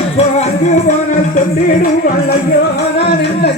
இப்போ அங்கு போனால் தொண்டிடும் வள்ளையோ நான் என்ன